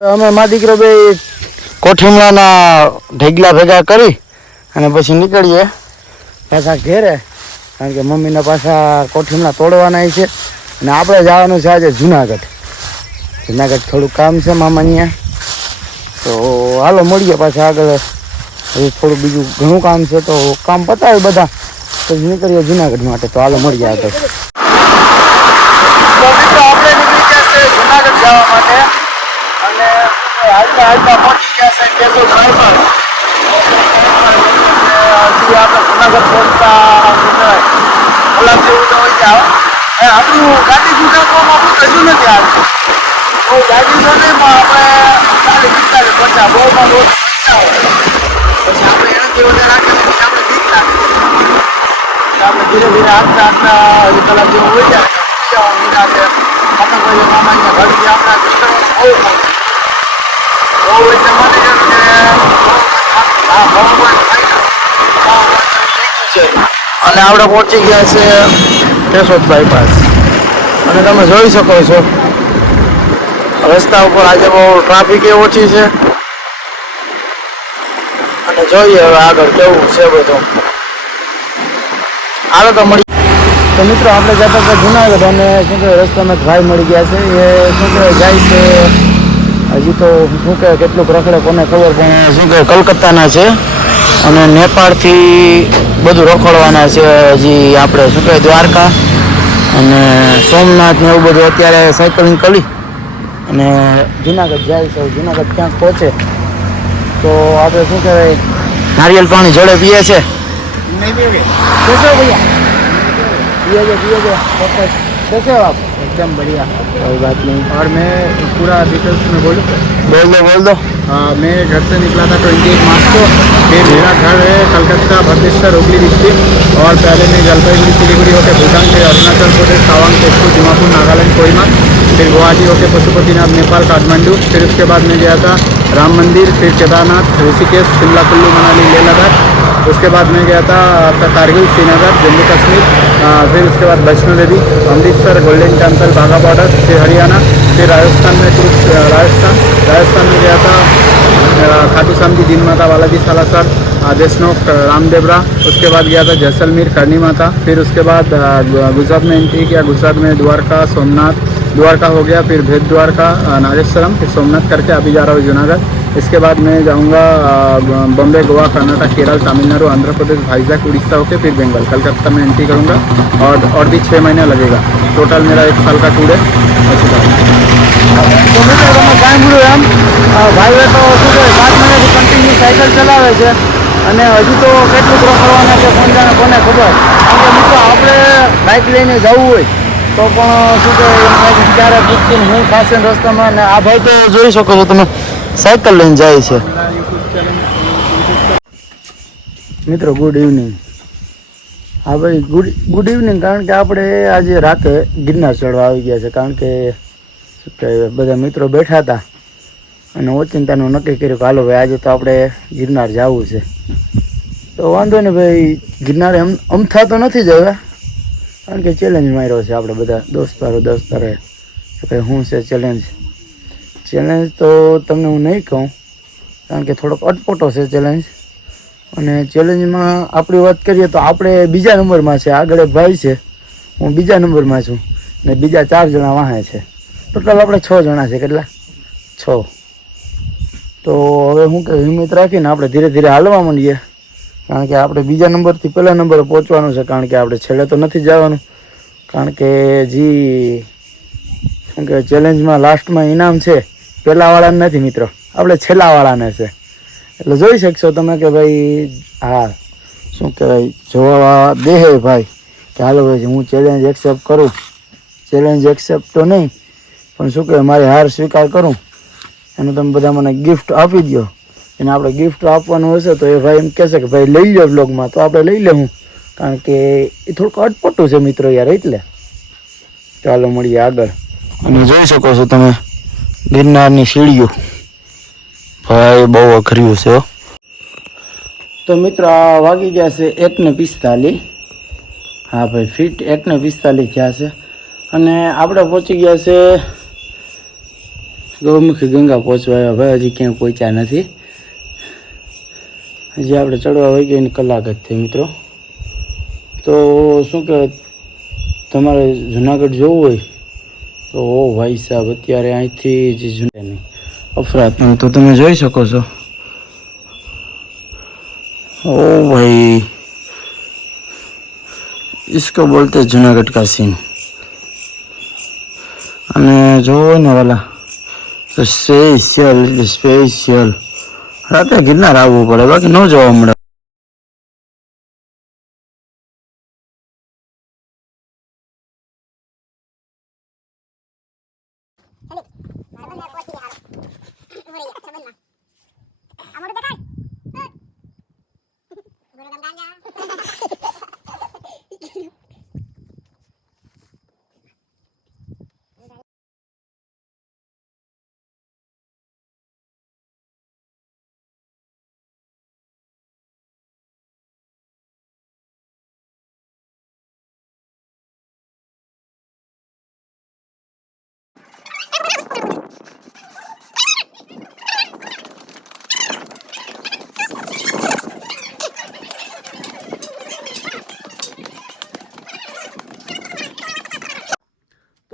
અમે મા દીકરો બે કોઠીમલાના ઢેગલા ભેગા કરી અને પછી નીકળીએ પાછા ઘેરે. કારણ કે મમ્મીના પાછા કોઠીમલા તોડવાના છે. અને આપણે જવાનું છે આજે જુનાગઢ. જુનાગઢ થોડું કામ છે મામા અહીંયા. તો હાલો મળીએ પાછા આગળ. હજી થોડું બીજું ઘણું કામ છે તો કામ પતાવે બધા. પછી નીકળીએ જુનાગઢ માટે. તો હાલો મળીએ આગળ. તો જુનાગઢ જવા માટે. હાલતા પહોંચી ગયા છે કેશો ડ્રાઈવર હજી આપણે જુનાગઢ પહોંચતા કહેવાય જેવું તો હોય ત્યાં એ આપણું ગાડી સુધારવામાં આવતું. બહુ ગાડી તો આપણે ચાલીસ પિસ્તાલીસ પચાસ બહુમાં બહુ પછી આપણે એનાથી વધારે રાખીએ પછી આપણે બીક આપણે ધીરે ધીરે હાંકતા હાંકતા હજી કલાક જેવું હોય જાય ભાઈઓ મામા ઘરથી આપણે બહુ અને આપણે પહોંચી ગયા છે કેશોદ બાયપાસ અને તમે જોઈ શકો છો, રસ્તા ઉપર આજે બહુ ટ્રાફિક એ ઓછી છે. અને જોઈએ હવે આગળ કેવું છે બધું. આવે તો મળી. તો મિત્રો, આપણે જતા જુનાગઢ અને શું કહેવાય, રસ્તામાં ભાઈ મળી ગયા છે. એ શું કહેવાય, જાય છે હજી તો શું કે કેટલું રખડે કોને ખબર પણ શું કે કલકત્તાના છે અને નેપાળથી બધું રખડવાના છે હજી આપણે શું કહે દ્વારકા અને સોમનાથ ને એવું બધું અત્યારે સાયકલિંગ કરી અને જુનાગઢ જાય છે જુનાગઢ ક્યાંક પહોંચે. તો આપણે શું કહેવાય નારિયેલ પાણી જોડે પીએ છે? પીએ? છે પીએ છે પીએ છે एकदम बढ़िया कोई बात नहीं और मैं पूरा डिटेल्स में बोलूँ बोल दो बोल दो हाँ, मैं घर से निकला था ट्वेंटी एट मार्च को फिर मेरा घर है कलकत्ता भद्रेश्वर हुगली डिस्ट्रिक्ट और पहले मैं जलपाईगुड़ी सिलीगुड़ी होकर भूटान से अरुणाचल प्रदेश तवांग तेजपुर, दिमापुर, नागालैंड, कोहिमा, फिर गुवाहाटी होकर पशुपतिनाथ, नेपाल, काठमांडू, फिर उसके बाद मैं गया था राम मंदिर, फिर केदारनाथ ऋषिकेश, शिमला, कुल्लू, मनाली लेह लद्दाख उसके बाद मैं गया था, आपका कारगिल श्रीनगर, जम्मू कश्मीर फिर उसके बाद Vaishno Devi, Amritsar, Golden Temple, Wagah border, फिर हरियाणा, फिर राजस्थान में कुछ राजस्थान राजस्थान में गया था खाटू श्याम जी दिन माता बालाजी, सालासर देशनोक रामदेवरा उसके बाद गया था जैसलमेर करनी माता फिर उसके बाद अ, गु- गुजरात में एंट्री किया गुजरात में द्वारका सोमनाथ द्वारका हो गया फिर भेद द्वारका अ, नागेश्वरम फिर सोमनाथ करके अभी जा रहा हूँ जूनागढ़ इसके बाद मैं जाऊँगा बॉम्बे गोवा कर्नाटक केरल तमिलनाडु आंध्र प्रदेश भाईजाग उड़ीसा होके फिर बंगाल कलकत्ता में एंट्री करूँगा और और भी छः महीने लगेगा टोटल मेरा एक साल का टूर है ऐसी बात है। તો મિત્રો તમે સાંભળ્યું એમ અ, ભાઈએ તો શું કહે સાત મહિનાથી કન્ટિન્યુ સાયકલ ચલાવે છે અને હજુ તો કેટલું રખડવાના છે કોણ જાણે કોને ખબર. કારણ મિત્રો, આપણે બાઇક લઈને જવું હોય, તો પણ શું કહે ક્યારે પૂછશું હું ખાસ રસ્તામાં, ને આ ભાઈ તો જોઈ શકો છો તમે, સાયકલ લઈને જાય છે. મિત્રો ગુડ ઇવનિંગ હા ભાઈ ગુડ ગુડ ઇવનિંગ કારણ કે આપણે આજે રાતે ગિરનાર ચડવા આવી ગયા છે, કારણ કે, બધા મિત્રો બેઠા હતા. અને ઓચિંતાનું નક્કી કર્યું કે હાલો ભાઈ, આજે તો આપણે ગિરનાર જવું છે. તો વાંધો નહીં ભાઈ, ગિરનાર એમ અમથા તો નથી જ હવે. કારણ કે ચેલેન્જ માર્યો છે આપણે બધા, દોસ્તારો દોસ્તારે કે ભાઈ, શું છે ચેલેન્જ ચેલેન્જ તો તમને હું નહીં કહું, કારણ કે થોડોક અટપટો છે ચેલેન્જ અને ચેલેન્જમાં આપણી વાત કરીએ તો આપણે બીજા નંબરમાં છે, આગળ ભાઈ છે, હું બીજા નંબરમાં છું. ને બીજા ચાર જણા વાહે છે. ટોટલ આપણે છ જણા છે, કેટલા? છ. તો હવે હું કે હિંમત રાખીને આપણે ધીરે ધીરે હાલવા માંડીએ. કારણ કે આપણે બીજા નંબરથી પહેલા નંબરે પહોંચવાનું છે, કારણ કે આપણે છેલ્લે તો નથી જવાનું. કારણ કે જી, શું કે ચેલેન્જમાં લાસ્ટમાં ઇનામ છે પહેલાંવાળાને નથી મિત્રો. આપણે છેલ્લાવાળાને છે. એટલે જોઈ શકશો તમે કે ભાઈ, હા, શું કહેવાય જોવા દેહે ભાઈ, કે હાલો ભાઈ, હું ચેલેન્જ એક્સેપ્ટ કરું. ચેલેન્જ એક્સેપ્ટ તો નહીં, પણ શું કહેવાય, મારી હાર સ્વીકાર કરું. અને તમે બધા મને ગિફ્ટ આપી દો એને આપણે ગિફ્ટ આપવાનું હશે તો એ ભાઈ એમ કહેશે કે ભાઈ લઈ લો બ્લોગમાં તો આપણે લઈ લેવું કારણ કે એ થોડુંક અટપટું છે મિત્રો યાર, એટલે. ચાલો મળીએ આગળ. અને જોઈ શકો છો તમે ગિરનારની સીડીઓ. ભાઈ બહુ અઘર્યું છે. તો મિત્રો આ વાગી ગયા છે એકને પિસ્તાલીસ. હા ભાઈ, ફીટ એકને પિસ્તાલીસ થયા છે. અને આપણે પહોંચી ગયા છે ગૌમુખી ગંગા પહોંચવા આવ્યા ભાઈ હજી ક્યાંય પહોંચ્યા નથી હજી આપણે ચડવા વહી ગઈ કલાક જ થઈ મિત્રો તો શું કહેવાય તમારે જુનાગઢ જવું હોય તો ઓ ભાઈ સાહેબ અત્યારે અહીંથી જ જુનાની અફરાત તો તમે જોઈ શકો છો ओ भाई इसको बोलते हैं जूनागढ़ का सीन અને જોવો ને વાલા તો સ્પેશિયલ સ્પેશિયલ રાતે ગિરનાર આવવું પડે બાકી ન જોવા મળે.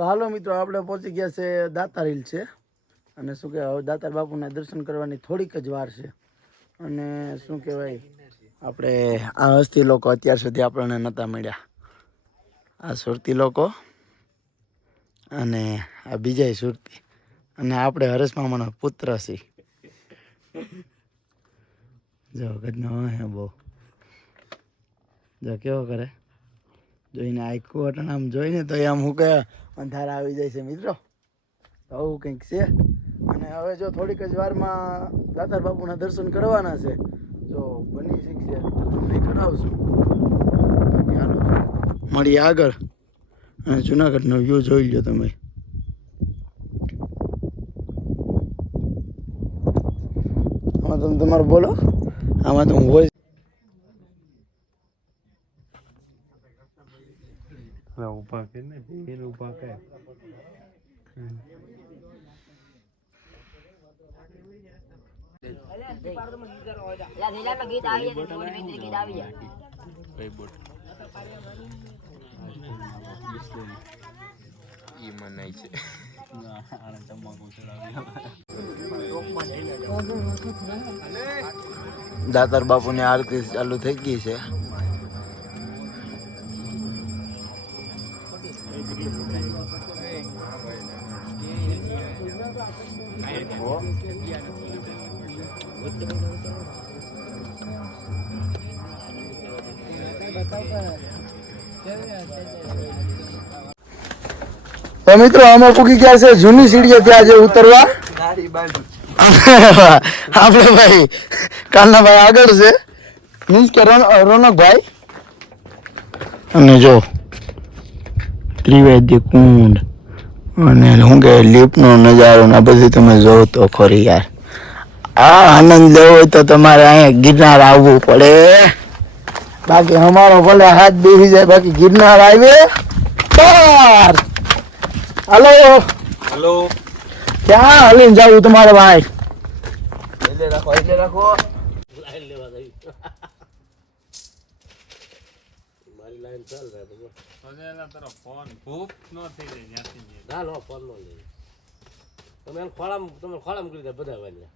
હાલો મિત્રો, આપણે પહોંચી ગયા છે દાતાર હિલ છે. અને શું કહેવાય, હવે દાતાર બાપુના દર્શન કરવાની થોડીક જ વાર છે. અને શું કહેવાય, આપણે આ હસ્તી લોકો અત્યાર સુધી આપણને નહોતા મળ્યા. આ સુરતી લોકો અને આ બીજા સુરતી. અને આપણે હરેશ મામાનો પુત્ર છીએ. જો ગજનો હે બહુ. જો કેવો કરે? જોઈને આખું અટણ આમ જોઈને તો આમ હું કે અંધારા આવી જાય છે મિત્રો. તો આવું કંઈક છે. અને હવે જો થોડીક જ વારમાં દાતાર બાપુના દર્શન કરવાના છે. જો બની શકશે તો તમને કરાવશું. બાકી મળીએ આગળ. અને જુનાગઢનો વ્યૂ જોઈ લો તમે. આમાં તમે તમારું બોલો. આમાં તો હું વોઇસ ને ગીત આવી જાય તો મોટી બેન ગીત આવી જાય દાતાર બાપુની આરતી ચાલુ થઈ ગઈ છે. તો મિત્રો અમે પૂકી ગયા છે? જૂની સીડીએ ત્યાં જે ઉતરવા. આપણે ભાઈ કાલના ભાઈ આગળ છે. મીન્સ કે રોનક ભાઈ અને જો ત્રિવેદી કુંડ. અને શું કે લીપનો નજારો ને બધું તમે જોવો તો ખરી યાર. આ આનંદ લેવો હોય તો તમારે અહીંયા ગિરનાર આવવું પડે. બાકી અમારો ભલે હાથ બેસી જાય બાકી ગિરનાર આવે પાર. હાલો. હલો. ક્યાં હલીને જવું તમારે ભાઈ? એટલે રાખો એટલે રાખો. ફોન. ખૂબ નો થઈ જાય ત્યાંથી ના નો ફોન નો લે તમે ખોળામ તમે ખોળામ કરી દે બધા વાળા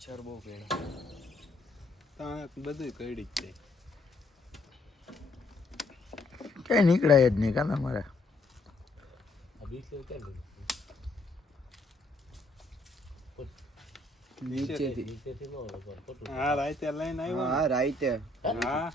મચ્છર બહુ ભેળ બધું કઈડી જ જાય કઈ નીકળાય જ નહીં કાના મારે નીચેથી. હા રાઈતે લઈને આવ્યો હા રાઈતે હા.